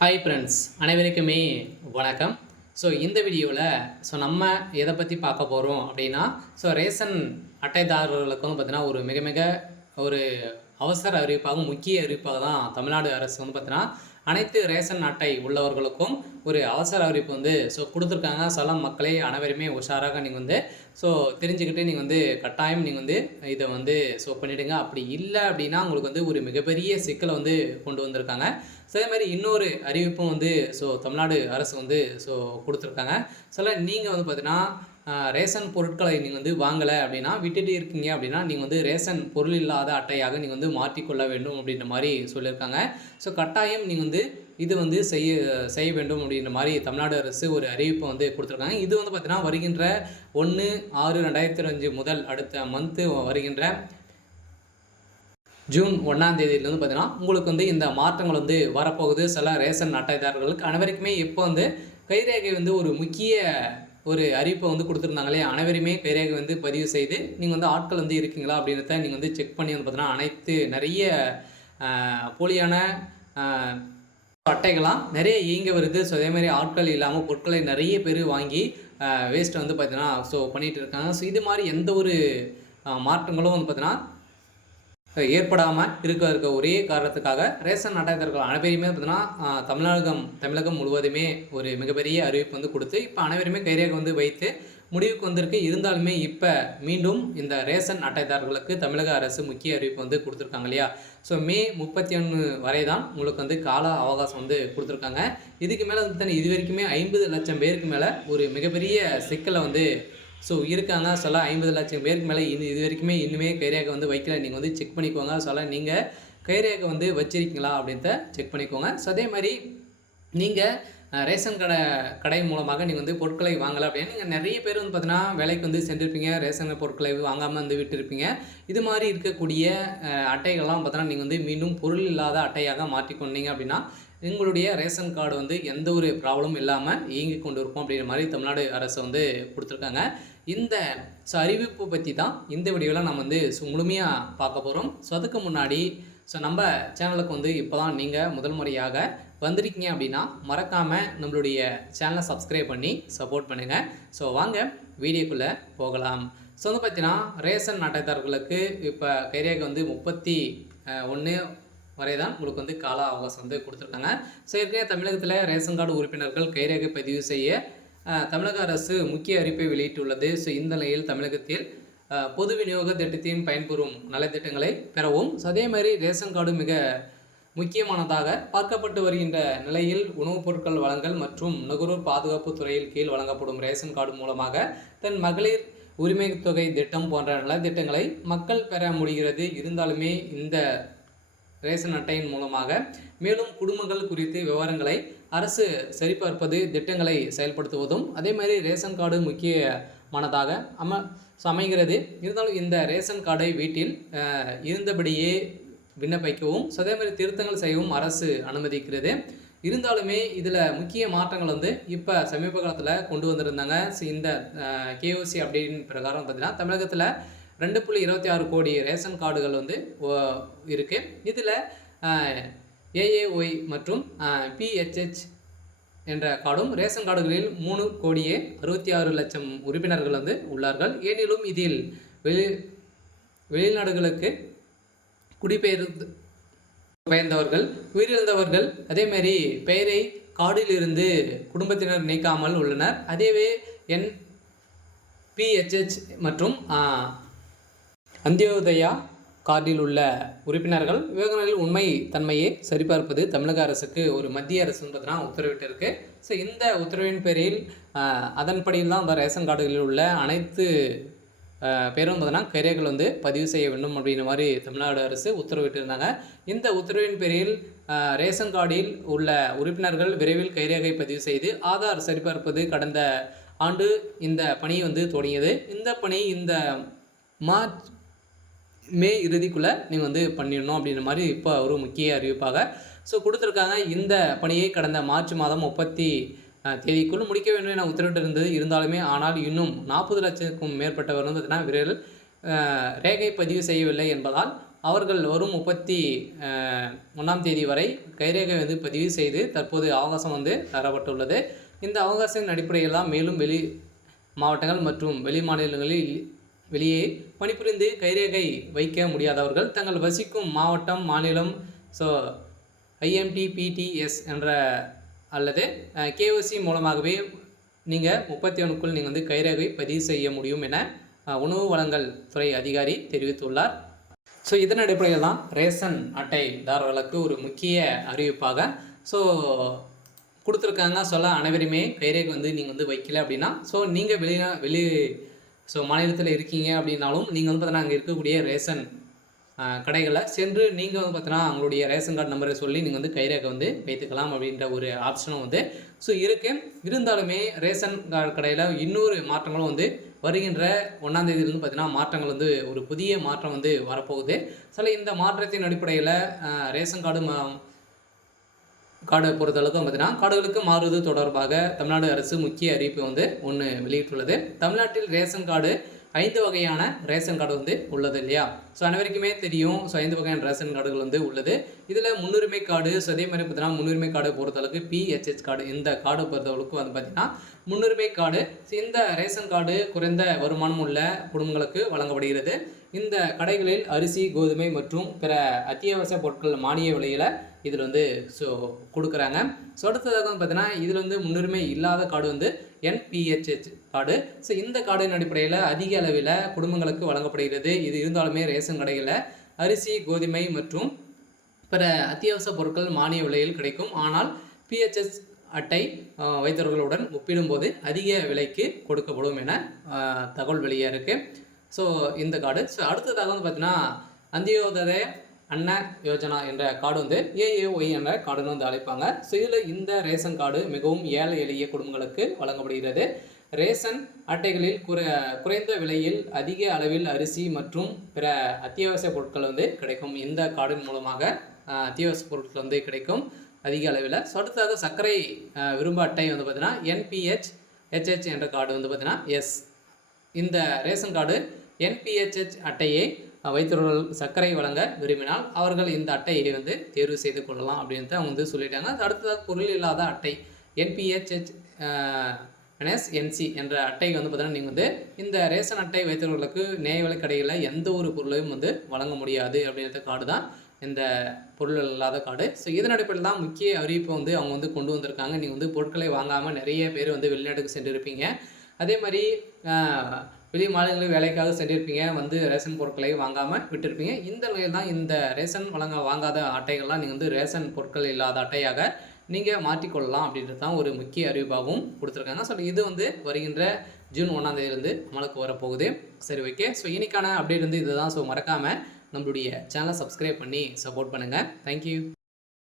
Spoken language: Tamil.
ஹாய் ஃப்ரெண்ட்ஸ், அனைவருக்குமே வணக்கம். இந்த வீடியோவில் நம்ம எதை பற்றி பார்க்க போகிறோம் அப்படின்னா, ரேஷன் அட்டைதாரர்களுக்கு பார்த்தீங்கன்னா ஒரு மிக மிக ஒரு அவசர அறிவிப்பாகவும் முக்கிய அறிவிப்பாக தான் தமிழ்நாடு அரசு பார்த்தீங்கன்னா அனைத்து ரேஷன் அட்டை உள்ளவர்களுக்கும் ஒரு அவசர அறிவிப்பு கொடுத்துருக்காங்க. மக்களே அனைவருமே உஷாராக நீங்கள் தெரிஞ்சுக்கிட்டு நீங்கள் கட்டாயம் நீங்கள் இதை பண்ணிவிடுங்க. அப்படி இல்லை அப்படின்னா உங்களுக்கு ஒரு மிகப்பெரிய சிக்கலை கொண்டு வந்திருக்காங்க. அதே மாதிரி இன்னொரு அறிவிப்பும் தமிழ்நாடு அரசு கொடுத்துருக்காங்க. நீங்கள் பார்த்தீங்கன்னா ரேஷன் பொருட்களை நீங்கள் வாங்கலை அப்படின்னா, விட்டுட்டு இருக்கீங்க அப்படின்னா, நீங்கள் ரேஷன் பொருள் இல்லாத அட்டையாக நீங்கள் மாற்றிக்கொள்ள வேண்டும் அப்படின்ற மாதிரி சொல்லியிருக்காங்க. கட்டாயம் நீங்கள் இது செய்ய வேண்டும் அப்படின்ற மாதிரி தமிழ்நாடு அரசு ஒரு அறிவிப்பை கொடுத்துருக்காங்க. இது பார்த்தீங்கன்னா வருகின்ற 1/6/2025 முதல் அடுத்த மந்த்து வருகின்ற ஜூன் 1ஆம் தேதியிலேருந்து பார்த்தீங்கன்னா உங்களுக்கு இந்த மாற்றங்கள் வரப்போகுது. சில ரேஷன் அட்டைதாரர்களுக்கு அனைவருக்குமே இப்போ கைரேகை ஒரு முக்கிய ஒரு அறிவிப்பை கொடுத்துருந்தாங்களே, அனைவருமே கைரேகை பதிவு செய்து நீங்கள் ஆட்கள் இருக்கீங்களா அப்படின்றத நீங்கள் செக் பண்ணி பார்த்தீங்கன்னா அனைத்து நிறைய போலியான அட்டைகளாம் நிறைய இயங்க வருது. அதே மாதிரி ஆட்கள் இல்லாமல் பொருட்களை நிறைய பேர் வாங்கி வேஸ்ட்டை பார்த்தீங்கன்னா பண்ணிகிட்டு இருக்காங்க. இது மாதிரி எந்த ஒரு மாற்றங்களும் பார்த்தீங்கன்னா ஏற்படாமல் இருக்க ஒரே காரணத்துக்காக ரேஷன் அட்டைதாரர்கள் அனைவருமே பார்த்தீங்கன்னா தமிழகம் முழுவதுமே ஒரு மிகப்பெரிய அறிவிப்பு கொடுத்து இப்போ அனைவருமே கைரேகை வைத்து முடிவுக்கு வந்திருக்கு. இருந்தாலுமே இப்போ மீண்டும் இந்த ரேஷன் அட்டைதாரர்களுக்கு தமிழக அரசு முக்கிய அறிவிப்பு கொடுத்துருக்காங்க இல்லையா. மே 31 வரை தான் உங்களுக்கு கால அவகாசம் கொடுத்துருக்காங்க. இதுக்கு மேலே இது வரைக்குமே 50 லட்சம் பேருக்கு மேலே ஒரு மிகப்பெரிய சிக்கலை இருக்காங்க. 50 லட்சம் பேருக்கு மேலே இது வரைக்குமே இன்னுமே கைரேகை வைக்கல. நீங்கள் செக் பண்ணிக்கோங்க. நீங்கள் கைரேகை வச்சிருக்கீங்களா அப்படின்றத செக் பண்ணிக்கோங்க. அதே மாதிரி நீங்கள் ரேஷன் கடை மூலமாக நீங்கள் பொருட்களை வாங்கலை அப்படின்னா, நீங்கள் நிறைய பேர் பார்த்தீங்கன்னா வேலைக்கு சென்றிருப்பீங்க, ரேஷன் பொருட்களை வாங்காமல் விட்டுருப்பீங்க. இது மாதிரி இருக்கக்கூடிய அட்டைகள்லாம் பார்த்தீங்கன்னா நீங்கள் மீண்டும் பொருள் இல்லாத அட்டையாக மாற்றிக்கொண்டீங்க அப்படின்னா எங்களுடைய ரேஷன் கார்டு எந்த ஒரு ப்ராப்ளமும் இல்லாமல் இயங்கி கொண்டு இருப்போம் அப்படிங்கிற மாதிரி தமிழ்நாடு அரசு கொடுத்துருக்காங்க. இந்த அறிவிப்பு பற்றி தான் இந்த வீடியோவில் நம்ம முழுமையாக பார்க்க போகிறோம். அதுக்கு முன்னாடி நம்ம சேனலுக்கு இப்போ தான் நீங்கள் முதல் முறையாக வந்திருக்கீங்க அப்படின்னா மறக்காமல் நம்மளுடைய சேனலை சப்ஸ்கிரைப் பண்ணி சப்போர்ட் பண்ணுங்கள். வாங்க வீடியோக்குள்ளே போகலாம். பார்த்தீங்கன்னா ரேஷன் அட்டைதாரர்களுக்கு இப்போ கைரேகை 31 வரை தான் உங்களுக்கு கால அவகாசம் கொடுத்துருக்காங்க. ஏற்கனவே தமிழகத்தில் ரேஷன் கார்டு உறுப்பினர்கள் கைரேகை பதிவு செய்ய தமிழக அரசு முக்கிய அறிவிப்பை வெளியிட்டுள்ளது. இந்த நிலையில் தமிழகத்தில் பொது விநியோக திட்டத்தின் பயன்பெறும் நலத்திட்டங்களை பெறவும் அதே மாதிரி ரேஷன் கார்டு மிக முக்கியமானதாக பார்க்கப்பட்டு வருகின்ற நிலையில் உணவுப் பொருட்கள் வழங்கல் மற்றும் நுகர்வோர் பாதுகாப்பு துறையில் கீழ் வழங்கப்படும் ரேஷன் கார்டு மூலமாக தன் மகளிர் உரிமை தொகை திட்டம் போன்ற நலத்திட்டங்களை மக்கள் பெற முடிகிறது. இருந்தாலுமே இந்த ரேஷன் அட்டையின் மூலமாக மேலும் குடும்பங்கள் குறித்து விவரங்களை அரசு சரிபார்ப்பது, திட்டங்களை செயல்படுத்துவதும் அதே மாதிரி ரேஷன் கார்டு முக்கியமானதாக அமைகிறது. இருந்தாலும் இந்த ரேஷன் கார்டை வீட்டில் இருந்தபடியே விண்ணப்பிக்கவும் அதே மாதிரி திருத்தங்கள் செய்யவும் அரசு அனுமதிக்கிறது. இருந்தாலுமே இதில் முக்கிய மாற்றங்கள் இப்போ சமீப காலத்தில் கொண்டு வந்திருந்தாங்க. இந்த கேஓசி அப்டேட்டின் பிரகாரம் பார்த்தீங்கன்னா தமிழகத்தில் 2.26 கோடி ரேஷன் கார்டுகள் இருக்குது. இதில் ஏஏஒய் மற்றும் பிஹெச்ஹெச் என்ற கார்டும் ரேஷன் கார்டுகளில் 3,66,00,000 உறுப்பினர்கள் உள்ளார்கள். ஏனிலும் இதில் வெளிநாடுகளுக்கு குடிபெயர்ந்தவர்கள், உயிரிழந்தவர்கள் அதேமாரி பெயரை கார்டிலிருந்து குடும்பத்தினர் நீக்காமல் உள்ளனர். அதேவே பிஹெச்ஹெச் மற்றும் அந்தியோதயா கார்டில் உள்ள உறுப்பினர்கள் விவரங்களில் உண்மை தன்மையை சரிபார்ப்பது தமிழக அரசுக்கு ஒரு மத்திய அரசுன்றதுனா உத்தரவிட்டிருக்கு. இந்த உத்தரவின் பேரில் அதன்படியில் தான் அந்த ரேஷன் கார்டுகளில் உள்ள அனைத்து பேரும் பார்த்தீங்கன்னா கைரேகைகள் பதிவு செய்ய வேண்டும் அப்படின்ற மாதிரி தமிழ்நாடு அரசு உத்தரவிட்டிருந்தாங்க. இந்த உத்தரவின் பேரில் ரேஷன் கார்டில் உள்ள உறுப்பினர்கள் விரைவில் கைரேகை பதிவு செய்து ஆதார் சரிபார்ப்பது கடந்த ஆண்டு இந்த பணி தொடங்கியது. இந்த பணி இந்த மே இறுதிக்குள்ளே நீங்கள் பண்ணிடணும் அப்படின்ற மாதிரி இப்போ ஒரு முக்கிய அறிவிப்பாக கொடுத்துருக்காங்க. இந்த பணியை கடந்த மார்ச் மாதம் 30 தேதிக்குள் முடிக்க வேண்டும் என உத்தரவிட்டு இருந்தது. இருந்தாலுமே ஆனால் இன்னும் 40 லட்சத்துக்கும் மேற்பட்டவர் பார்த்தீங்கன்னா விரைவில் ரேகை பதிவு செய்யவில்லை என்பதால் அவர்கள் வரும் 31ஆம் தேதி வரை கைரேகை வந்து பதிவு செய்து தற்போது அவகாசம் வந்து தரப்பட்டுள்ளது. இந்த அவகாசத்தின் அடிப்படையில் தான் மேலும் வெளி மாவட்டங்கள் மற்றும் வெளி மாநிலங்களில் வெளியே பணிபுரிந்து கைரேகை வைக்க முடியாதவர்கள் தங்கள் வசிக்கும் மாவட்டம், மாநிலம், ஸோ IMTPTS என்ற அல்லது KOC மூலமாகவே நீங்கள் 31க்குள் நீங்கள் வந்து கைரேகை பதிவு செய்ய முடியும் என உணவு வழங்கல் துறை அதிகாரி தெரிவித்துள்ளார். ஸோ இதன் அடிப்படையில் தான் ரேஷன் அட்டைதாரர்களுக்கு ஒரு முக்கிய அறிவிப்பாக ஸோ கொடுத்துருக்காங்க. சொல்ல அனைவருமே கைரேகை வந்து நீங்கள் வந்து வைக்கல அப்படின்னா ஸோ நீங்கள் வெளி மாநிலத்தில் இருக்கீங்க அப்படின்னாலும் நீங்கள் வந்து பார்த்தீங்கன்னா அங்கே இருக்கக்கூடிய ரேஷன் கடைகளில் சென்று நீங்கள் வந்து பார்த்தீங்கன்னா அவங்களுடைய ரேஷன் கார்டு நம்பரை சொல்லி நீங்கள் வந்து கைரேகை வந்து வைத்துக்கலாம் அப்படின்ற ஒரு ஆப்ஷனும் வந்து ஸோ இருக்குது. இருந்தாலுமே ரேஷன் கார்டு கடையில் இன்னொரு மாற்றங்களும் வந்து வருகின்ற 1ஆம் தேதியிலிருந்து பார்த்தீங்கன்னா மாற்றங்கள் வந்து ஒரு புதிய மாற்றம் வந்து வரப்போகுது. சில இந்த மாற்றத்தின் அடிப்படையில் ரேஷன் கார்டு பொறுத்தளவுக்கு பார்த்தீங்கன்னா கார்டுகளுக்கு மாறுவது தொடர்பாக தமிழ்நாடு அரசு முக்கிய அறிவிப்பு வந்து ஒன்று வெளியிட்டுள்ளது. தமிழ்நாட்டில் ரேஷன் கார்டு 5 வகையான ரேஷன் கார்டு வந்து உள்ளது இல்லையா? ஸோ அனைவருக்குமே தெரியும். ஸோ 5 வகையான ரேஷன் கார்டுகள் வந்து உள்ளது. இதில் முன்னுரிமை கார்டு, ஸோ அதே மாதிரி பார்த்தீங்கன்னா முன்னுரிமை கார்டு பொறுத்தளவுக்கு PHH கார்டு, இந்த கார்டு பொறுத்தளவுக்கு வந்து பார்த்திங்கன்னா முன்னுரிமை கார்டு. இந்த ரேஷன் கார்டு குறைந்த வருமானம் உள்ள குடும்பங்களுக்கு வழங்கப்படுகிறது. இந்த கடைகளில் அரிசி, கோதுமை மற்றும் பிற அத்தியாவசிய பொருட்கள் மானிய விலையில் இதில் வந்து ஸோ கொடுக்குறாங்க. ஸோ அடுத்ததாக வந்து பார்த்தீங்கன்னா இதில் வந்து முன்னுரிமை இல்லாத கார்டு வந்து NPHH கார்டு. ஸோ இந்த கார்டின் அடிப்படையில் அதிக அளவில் குடும்பங்களுக்கு வழங்கப்படுகிறது. இது இருந்தாலுமே ரேஷன் கடைகளில் அரிசி, கோதுமை மற்றும் பிற அத்தியாவசிய பொருட்கள் மானிய விலையில் கிடைக்கும். ஆனால் PHS அட்டை வைத்தவர்களுடன் ஒப்பிடும்போது அதிக விலைக்கு கொடுக்கப்படும் என தகவல் வெளியாக இருக்குது. ஸோ இந்த கார்டு. ஸோ அடுத்ததாக வந்து பார்த்தீங்கன்னா அந்தியோதய அன்ன யோஜனா என்ற கார்டு வந்து AAY என்ற கார்டுன்னு வந்து அழைப்பாங்க. ஸோ இதில் இந்த ரேஷன் கார்டு மிகவும் ஏழை எளிய குடும்பங்களுக்கு வழங்கப்படுகிறது. ரேஷன் அட்டைகளில் குறைந்த விலையில் அதிக அளவில் அரிசி மற்றும் பிற அத்தியாவசிய பொருட்கள் வந்து கிடைக்கும். இந்த கார்டின் மூலமாக அத்தியாவசிய பொருட்கள் வந்து கிடைக்கும் அதிக அளவில். ஸோ அடுத்ததாக சர்க்கரை விரும்ப அட்டை வந்து பார்த்தீங்கன்னா NPHH என்ற கார்டு வந்து பார்த்தீங்கன்னா இந்த ரேஷன் கார்டு NPHH அட்டையை வைத்தவர்கள் சர்க்கரை வழங்க விரும்பினால் அவர்கள் இந்த அட்டையை வந்து தேர்வு செய்து கொள்ளலாம் அப்படின்ட்டு அவங்க வந்து சொல்லிட்டாங்க. அடுத்ததாக பொருள் இல்லாத அட்டை NPHH NC என்ற அட்டை வந்து பார்த்தீங்கன்னா நீங்கள் வந்து இந்த ரேஷன் அட்டை வைத்தவர்களுக்கு நியாய விலை கடைகளில் எந்த ஒரு பொருளையும் வந்து வழங்க முடியாது அப்படின்ற கார்டு தான் இந்த பொருள் இல்லாத கார்டு. ஸோ இதன் அடிப்படையில் தான் முக்கிய அறிவிப்பை வந்து அவங்க வந்து கொண்டு வந்திருக்காங்க. நீங்கள் வந்து பொருட்களை வாங்காமல் நிறைய பேர் வந்து வெளிநாட்டுக்கு சென்றிருப்பீங்க. அதே மாதிரி வெளி மாநிலங்களில் வேலைக்காக சென்றிருப்பீங்க. வந்து ரேஷன் பொருட்களை வாங்காமல் விட்டுருப்பீங்க. இந்த நிலையில் தான் இந்த ரேஷன் வாங்காத அட்டைகள்லாம் நீங்கள் வந்து ரேஷன் பொருட்கள் இல்லாத அட்டையாக நீங்கள் மாற்றிக்கொள்ளலாம் அப்படின்றது தான் ஒரு முக்கிய அறிவிப்பாகவும் கொடுத்துருக்காங்க. ஸோ இது வந்து வருகின்ற ஜூன் 1ஆம் தேதியிலிருந்து அமலுக்கு வரப்போகுது. சரி, ஓகே. ஸோ இன்னைக்கான அப்டேட் வந்து இதுதான். ஸோ மறக்காமல் நம்மளுடைய சேனலை சப்ஸ்கிரைப் பண்ணி சப்போர்ட் பண்ணுங்கள். தேங்க்யூ.